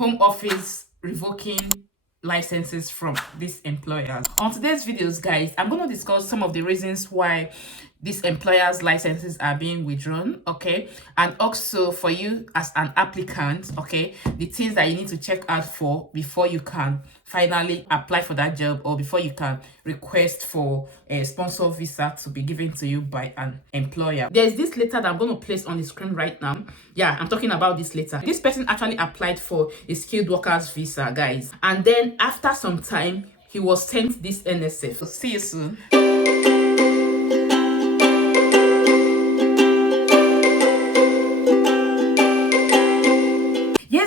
Home Office revoking licenses from these employers. On today's videos, guys, I'm going to discuss some of the reasons why these employers' licenses are being withdrawn, okay, and also for you as an applicant, okay, the things that you need to check out for before you can finally apply for that job, or before you can request for a sponsor visa to be given to you by an employer. There's this letter that I'm going to place on the screen right now. Yeah, I'm talking about this letter. This person actually applied for a skilled workers visa, guys, and then after some time he was sent this NSF. See you soon.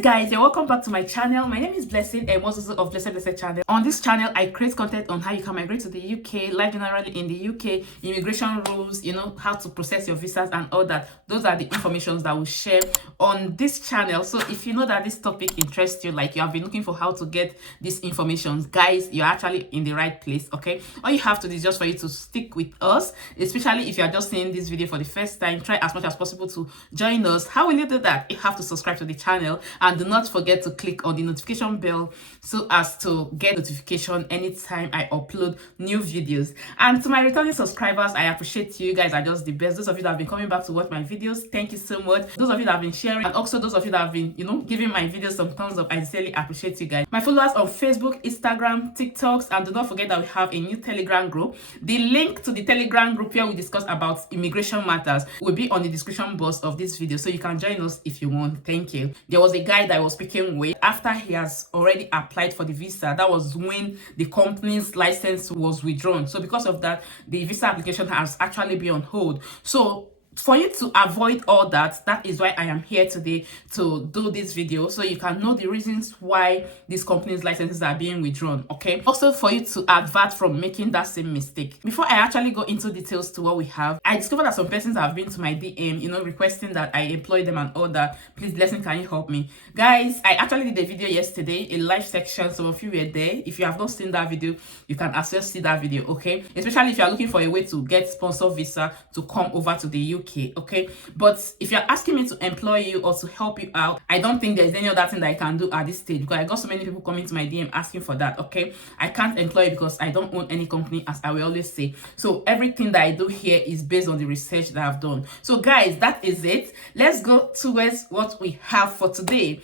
Guys, you're welcome back to my channel. My name is Blessing and also of Blessed channel. On this channel I create content on how you can migrate to the UK, life generally in the UK, immigration rules, you know, how to process your visas and all that. Those are the informations that we share on this channel. So if you know that this topic interests you, like you have been looking for how to get these informations, guys, you're actually in the right place. Okay, all you have to do is just for you to stick with us, especially if you are just seeing this video for the first time. Try as much as possible to join us. How will you do that? You have to subscribe to the channel, and do not forget to click on the notification bell so as to get notification anytime I upload new videos. And to my returning subscribers, I appreciate you. You guys are just the best. Those of you that have been coming back to watch my videos, thank you so much. Those of you that have been sharing, and also those of you that have been, you know, giving my videos some thumbs up, I sincerely appreciate you guys. My followers on Facebook, Instagram, TikToks, and do not forget that we have a new Telegram group. The link to the Telegram group where we discuss about immigration matters will be on the description box of this video, so you can join us if you want. Thank you. There was a guy that I was speaking with. After he has already applied for the visa, that was when the company's license was withdrawn. So because of that, the visa application has actually been on hold. So for you to avoid all that, that is why I am here today to do this video, so you can know the reasons why these companies' licenses are being withdrawn, okay? Also for you to avert from making that same mistake. Before I actually go into details to what we have, I discovered that some persons have been to my DM, you know, requesting that I employ them and all that. Please, Blessing, can you help me? Guys, I actually did a video yesterday, a live section. Some of you were there. If you have not seen that video, you can as well see that video, okay? Especially if you are looking for a way to get sponsor visa to come over to the UK. Okay, but if you're asking me to employ you or to help you out, I don't think there's any other thing that I can do at this stage, because I got so many people coming to my DM asking for that. Okay, I can't employ you because I don't own any company, as I will always say. So everything that I do here is based on the research that I've done. So guys, that is it. Let's go towards what we have for today.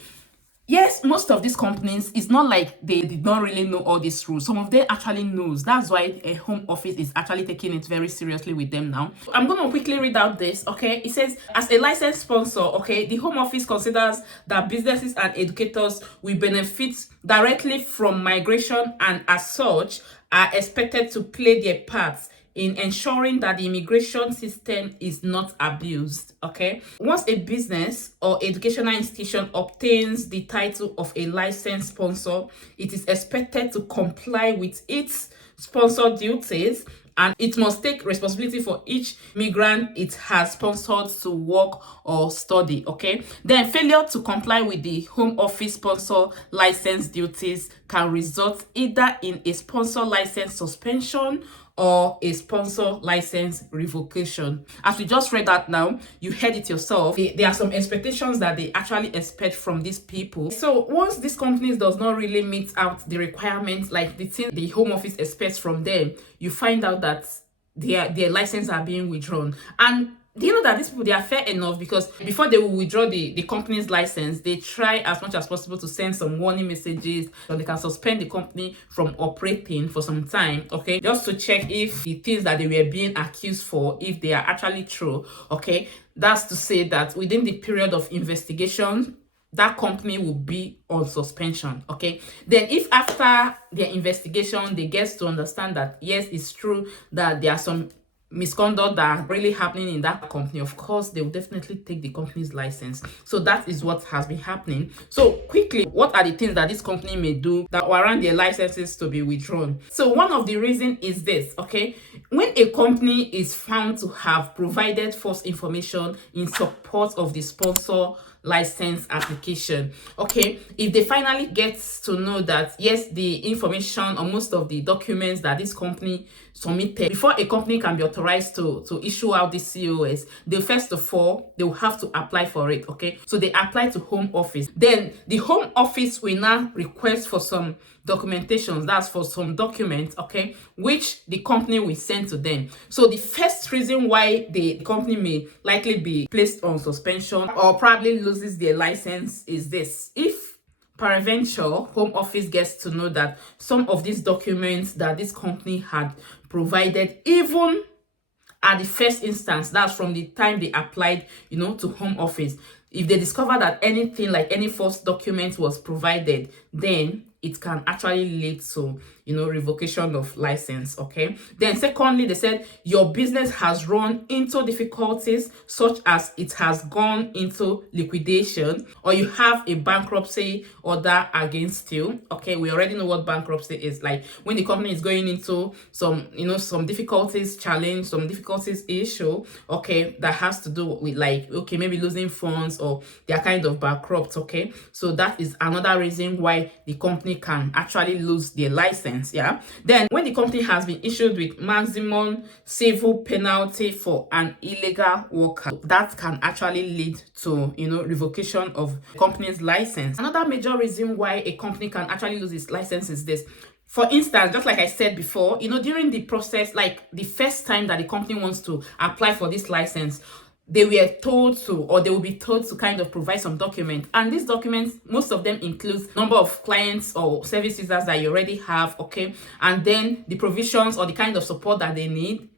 Yes, most of these companies, it's not like they did not really know all these rules. Some of them actually knows. That's why a home office is actually taking it very seriously with them now. I'm going to quickly read out this, okay? It says, as a licensed sponsor, okay, the home office considers that businesses and educators will benefit directly from migration, and as such are expected to play their parts in ensuring that the immigration system is not abused, okay? Once a business or educational institution obtains the title of a licensed sponsor, it is expected to comply with its sponsor duties, and it must take responsibility for each migrant it has sponsored to work or study, okay? Then failure to comply with the home office sponsor license duties can result either in a sponsor license suspension or a sponsor license revocation. As we just read that now, you heard it yourself. There are some expectations that they actually expect from these people. So once these companies does not really meet out the requirements, like the thing the home office expects from them, you find out that their license are being withdrawn. And do you know that these people, they are fair enough, because before they will withdraw the company's license, they try as much as possible to send some warning messages so they can suspend the company from operating for some time, okay? Just to check if the things that they were being accused for, if they are actually true, okay? That's to say that within the period of investigation, that company will be on suspension, okay? Then if after their investigation, they get to understand that, yes, it's true that there are some misconduct that are really happening in that company, of course they will definitely take the company's license. So that is what has been happening. So quickly, what are the things that this company may do that warrant their licenses to be withdrawn? So one of the reasons is this, okay? when a company is found to have provided false information in support of the sponsor license application, okay, if they finally get to know that yes, the information or most of the documents that this company submitted, before a company can be authorized to issue out this COS, they first of all, they will have to apply for it, okay? So they apply to Home Office. Then the Home Office will now request for some documentations, that's for some documents, okay, which the company will send to them. So the first reason why the company may likely be placed on suspension or probably loses their license is this: if peradventure Home Office gets to know that some of these documents that this company had provided, even at the first instance, that's from the time they applied, to Home Office, if they discover that anything like any false document was provided, then it can actually lead to revocation of license, okay? Then secondly, they said your business has run into difficulties such as it has gone into liquidation, or you have a bankruptcy order against you, okay? We already know what bankruptcy is, like when the company is going into some difficulties, challenge, some difficulties issue, okay, that has to do with like, okay, maybe losing funds or they're kind of bankrupt, okay? So that is another reason why the company can actually lose their license. Yeah. Then when the company has been issued with maximum civil penalty for an illegal worker, that can actually lead to revocation of the company's license. Another major reason why a company can actually lose its license is this: for instance, just like I said before, during the process, like the first time that the company wants to apply for this license, they were told to, or they will be told to kind of provide some documents. And these documents, most of them includes number of clients or service users that you already have, okay? And then the provisions or the kind of support that they need,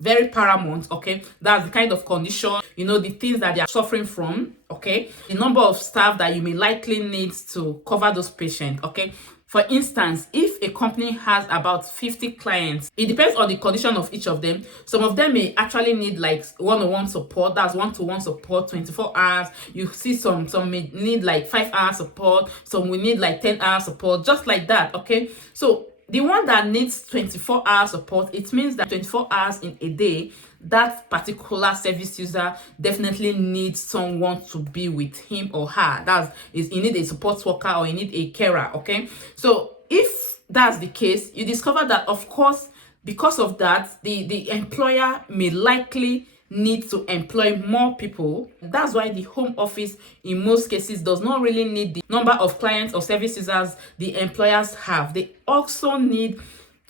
very paramount, okay? That's the kind of condition, the things that they are suffering from, okay? The number of staff that you may likely need to cover those patients, okay? For instance, if a company has about 50 clients, it depends on the condition of each of them. Some of them may actually need like one-on-one support, that's one-to-one support, 24 hours. You see some may need like 5-hour support, some will need like 10-hour support, just like that, okay? So the one that needs 24-hour support, it means that 24 hours in a day, that particular service user definitely needs someone to be with him or her. You need a support worker or you need a carer, okay? So if that's the case, you discover that, of course, because of that, the employer may likely need to employ more people. That's why the Home Office in most cases does not really need the number of clients or service users the employers have. They also need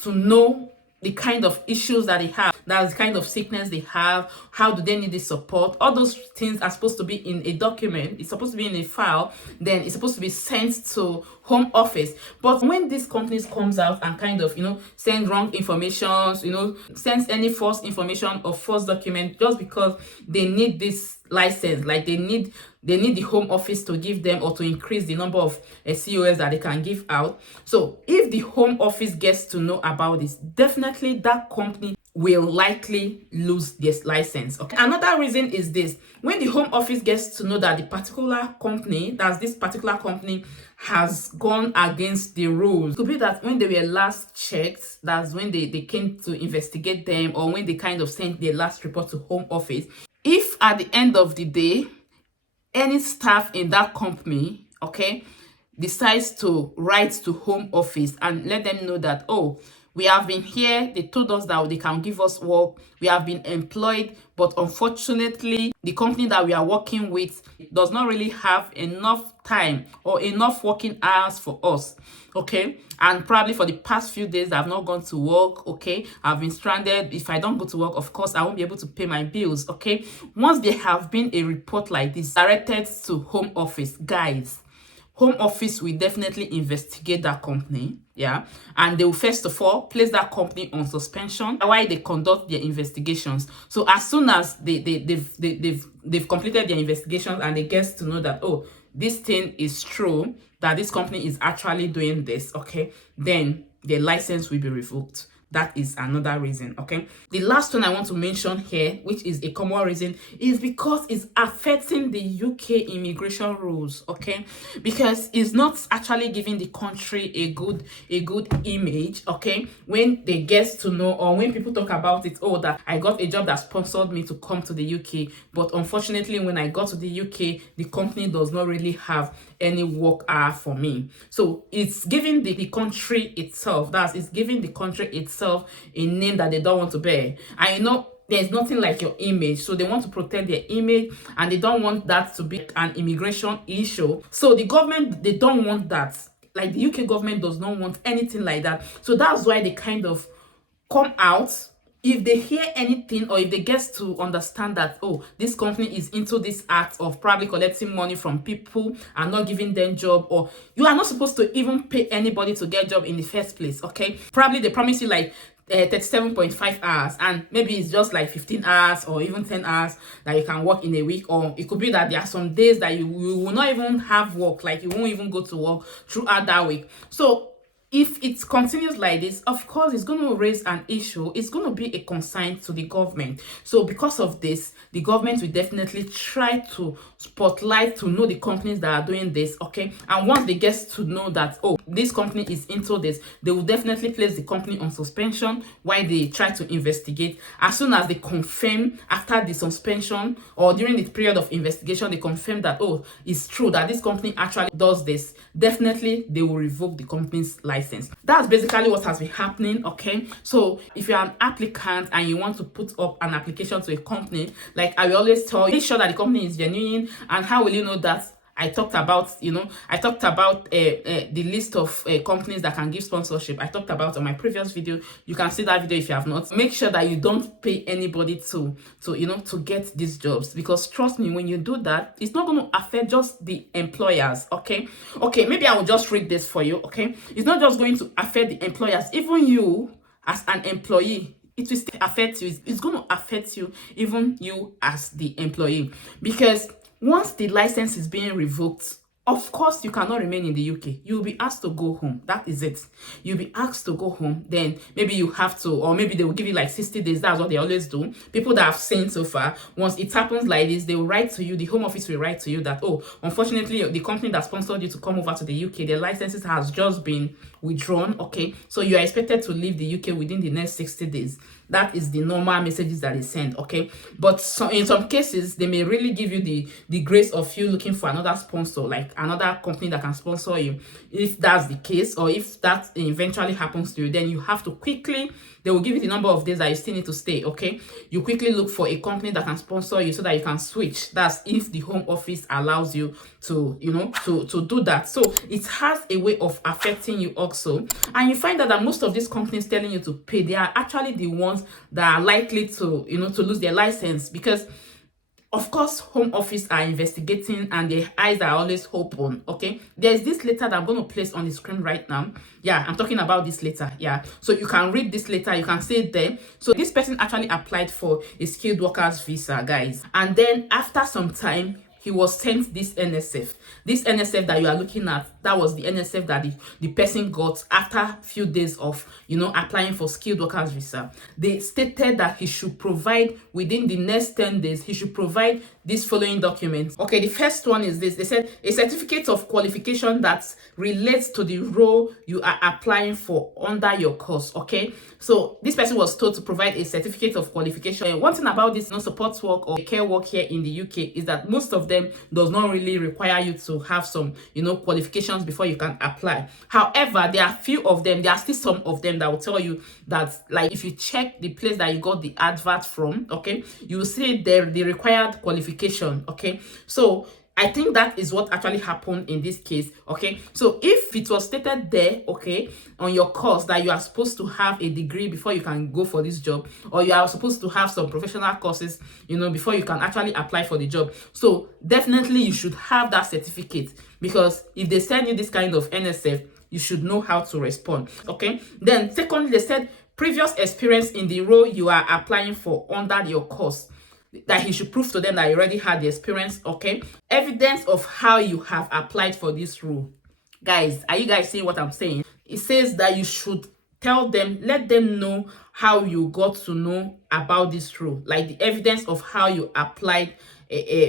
to know the kind of issues that they have, that's the kind of sickness they have, how do they need the support. All those things are supposed to be in a document, it's supposed to be in a file, then it's supposed to be sent to Home Office. But when these companies comes out and kind of send wrong information, sends any false information or false document just because they need this license, like they need the Home Office to give them or to increase the number of COS that they can give out. So if the Home Office gets to know about this, definitely that company will likely lose this license, okay? Another reason is this: when the Home Office gets to know that the particular company, this particular company has gone against the rules, it could be that when they were last checked, that's when they came to investigate them, or when they kind of sent their last report to Home Office. If at the end of the day, any staff in that company, okay, decides to write to Home Office and let them know that, oh, we have been here, they told us that they can give us work, we have been employed, but unfortunately, the company that we are working with does not really have enough time or enough working hours for us, okay? And probably for the past few days, I've not gone to work, okay? I've been stranded. If I don't go to work, of course, I won't be able to pay my bills, okay? Once there have been a report like this directed to Home Office, guys, Home Office will definitely investigate that company, yeah, and they will first of all place that company on suspension while they conduct their investigations. So as soon as they've completed their investigations and they get to know that, oh, this thing is true, that this company is actually doing this, okay, then their license will be revoked. That is another reason. Okay, the last one I want to mention here, which is a common reason, is because it's affecting the UK immigration rules. Okay, because it's not actually giving the country a good image. Okay, when they get to know, or when people talk about it, oh, that I got a job that sponsored me to come to the UK, but unfortunately when I got to the UK, the company does not really have any work hour for me. So it's giving the country itself, it's giving the country itself a name that they don't want to bear. And you know, there's nothing like your image, so they want to protect their image, and they don't want that to be an immigration issue. So the government, they don't want that. Like, the UK government does not want anything like that. So that's why they kind of come out. If they hear anything, or if they get to understand that, oh, this company is into this act of probably collecting money from people and not giving them job, or you are not supposed to even pay anybody to get job in the first place. Okay, probably they promise you like 37.5 hours, and maybe it's just like 15 hours or even 10 hours that you can work in a week. Or it could be that there are some days that you will not even have work, like you won't even go to work throughout that week. So if it continues like this, of course, it's going to raise an issue. It's going to be a concern to the government. So because of this, the government will definitely try to spotlight, to know the companies that are doing this. Okay, and once they get to know that, oh, this company is into this, they will definitely place the company on suspension while they try to investigate. As soon as they confirm, after the suspension or during the period of investigation, they confirm that, oh, it's true that this company actually does this, definitely they will revoke the company's license. That's basically what has been happening. Okay, so if you're an applicant and you want to put up an application to a company, like I will always tell you, make sure that the company is genuine. And how will you know that? I talked about the list of companies that can give sponsorship. I talked about on my previous video. You can see that video if you have not. Make sure that you don't pay anybody to get these jobs, because trust me, when you do that, it's not going to affect just the employers. Okay, maybe I will just read this for you. Okay, it's not just going to affect the employers, even you as an employee, it will still affect you. It's going to affect you, even you as the employee, because once the license is being revoked, of course, you cannot remain in the UK. You'll be asked to go home. That is it. You'll be asked to go home. Then maybe you have to, or maybe they will give you like 60 days. That's what they always do. People that I've seen so far, once it happens like this, they will write to you. The Home Office will write to you that, oh, unfortunately, the company that sponsored you to come over to the UK, their licenses has just been withdrawn. Okay, so you are expected to leave the UK within the next 60 days. That is the normal messages that they send. Okay, but in some cases, they may really give you the grace of you looking for another sponsor, like another company that can sponsor you. If that's the case, or if that eventually happens to you, then you have to quickly, they will give you the number of days that you still need to stay. Okay, you quickly look for a company that can sponsor you so that you can switch. That's if the Home Office allows you to to do that. So it has a way of affecting you also. And you find that most of these companies telling you to pay, they are actually the ones that are likely to to lose their license, because of course, Home Office are investigating and their eyes are always open. Okay, there's this letter that I'm going to place on the screen right now. Yeah, I'm talking about this letter. Yeah, so you can read this letter, you can see it there. So this person actually applied for a skilled workers visa, guys, and then after some time, he was sent this NSF. This NSF that you are looking at, that was the NSF that the person got after a few days of applying for skilled workers visa. They stated that he should provide within the next 10 days, he should provide these following documents. Okay, the first one is this. They said a certificate of qualification that relates to the role you are applying for under your course. Okay, so this person was told to provide a certificate of qualification. And one thing about this support work or care work here in the UK is that most of them does not really require you to have some qualifications before you can apply. However, there are few of them, there are still some of them that will tell you that, like, if you check the place that you got the advert from, okay, you will see there the required qualification. Okay, so I think that is what actually happened in this case. Okay, so if it was stated there, okay, on your course that you are supposed to have a degree before you can go for this job, or you are supposed to have some professional courses before you can actually apply for the job, so definitely you should have that certificate, because if they send you this kind of NSF, you should know how to respond. Okay, then secondly, they said previous experience in the role you are applying for under your course, that he should prove to them that you already had the experience. Okay, evidence of how you have applied for this role. Guys, are you guys seeing what I'm saying? It says that you should tell them, let them know how you got to know about this role, like the evidence of how you applied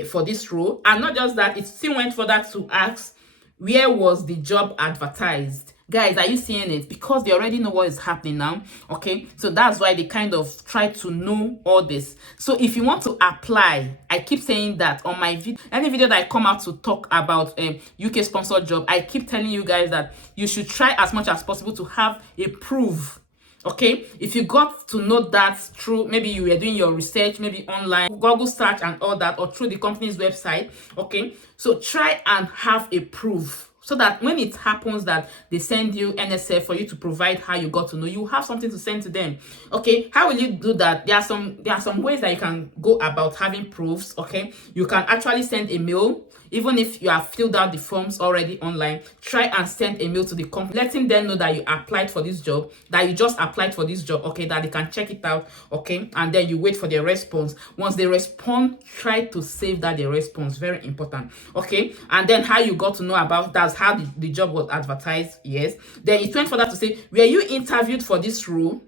for this role. And not just that, it still went further to ask, where was the job advertised? Guys, are you seeing it? Because they already know what is happening now. Okay, so that's why they kind of try to know all this. So if you want to apply, I keep saying that on my video, any video that I come out to talk about UK sponsored job, I keep telling you guys that you should try as much as possible to have a proof. Okay, if you got to know that through, maybe you were doing your research, maybe online, Google search and all that, or through the company's website. Okay, so try and have a proof, so that when it happens that they send you NSF for you to provide how you got to know, you have something to send to them. Okay, how will you do that? There are some ways that you can go about having proofs. Okay, you can actually send a mail. Even if you have filled out the forms already online, try and send a mail to the company, letting them know that you applied for this job, that you just applied for this job, okay, that they can check it out, okay, and then you wait for their response. Once they respond, try to save that their response, very important, okay. And then how you got to know about that's how the job was advertised, yes. Then it went further to say, were you interviewed for this role?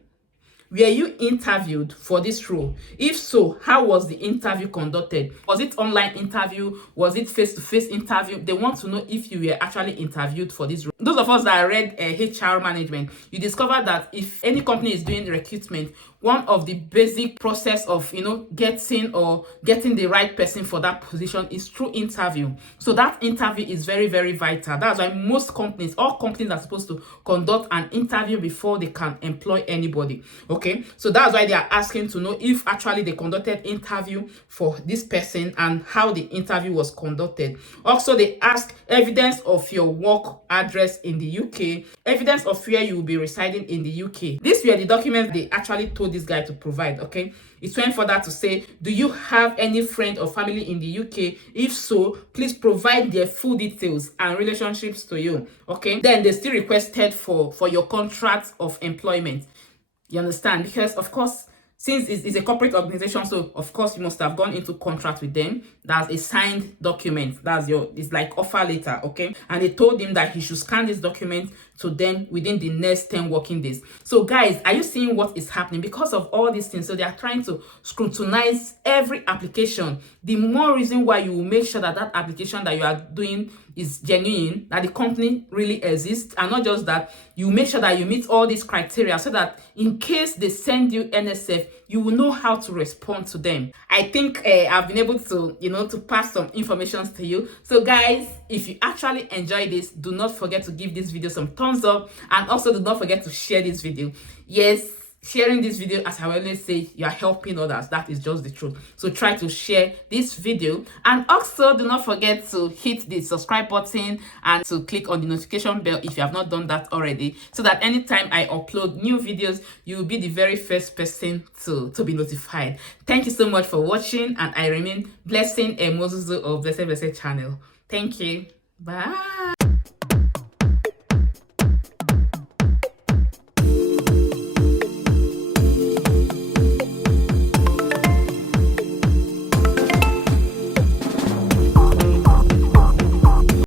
Were you interviewed for this role? If so, how was the interview conducted? Was it online interview? Was it face-to-face interview? They want to know if you were actually interviewed for this role. Those of us that read HR management, you discover that if any company is doing recruitment, one of the basic process of getting the right person for that position is through interview. So that interview is very, very vital. That's why all companies are supposed to conduct an interview before they can employ anybody. Okay, so that's why they are asking to know if actually they conducted interview for this person and how the interview was conducted. Also, they ask evidence of your work address in the UK, evidence of where you will be residing in the UK. These were the documents they actually told this guy to provide. Okay, it went further to say, do you have any friend or family in the UK? If so, please provide their full details and relationships to you. Okay, then they still requested for your contract of employment. You understand? Because of course, since it's a corporate organization, so of course you must have gone into contract with them. That's a signed document. It's like offer letter, okay? And they told him that he should scan this document to them within the next 10 working days. So guys, are you seeing what is happening? Because of all these things, so they are trying to scrutinize every application. The more reason why you will make sure that application that you are doing is genuine, that the company really exists, and not just that, you make sure that you meet all these criteria, so that in case they send you NSF, you will know how to respond to them. I think I've been able to to pass some information to you. So guys, if you actually enjoy this, do not forget to give this video some thumbs up, and also do not forget to share this video. Yes, sharing this video, as I always say, you are helping others. That is just the truth. So try to share this video, and also do not forget to hit the subscribe button and to click on the notification bell if you have not done that already, so that anytime I upload new videos, you will be the very first person to be notified. Thank you so much for watching, and I remain Blessing Emozuzu of Blessed channel. Thank you. Bye.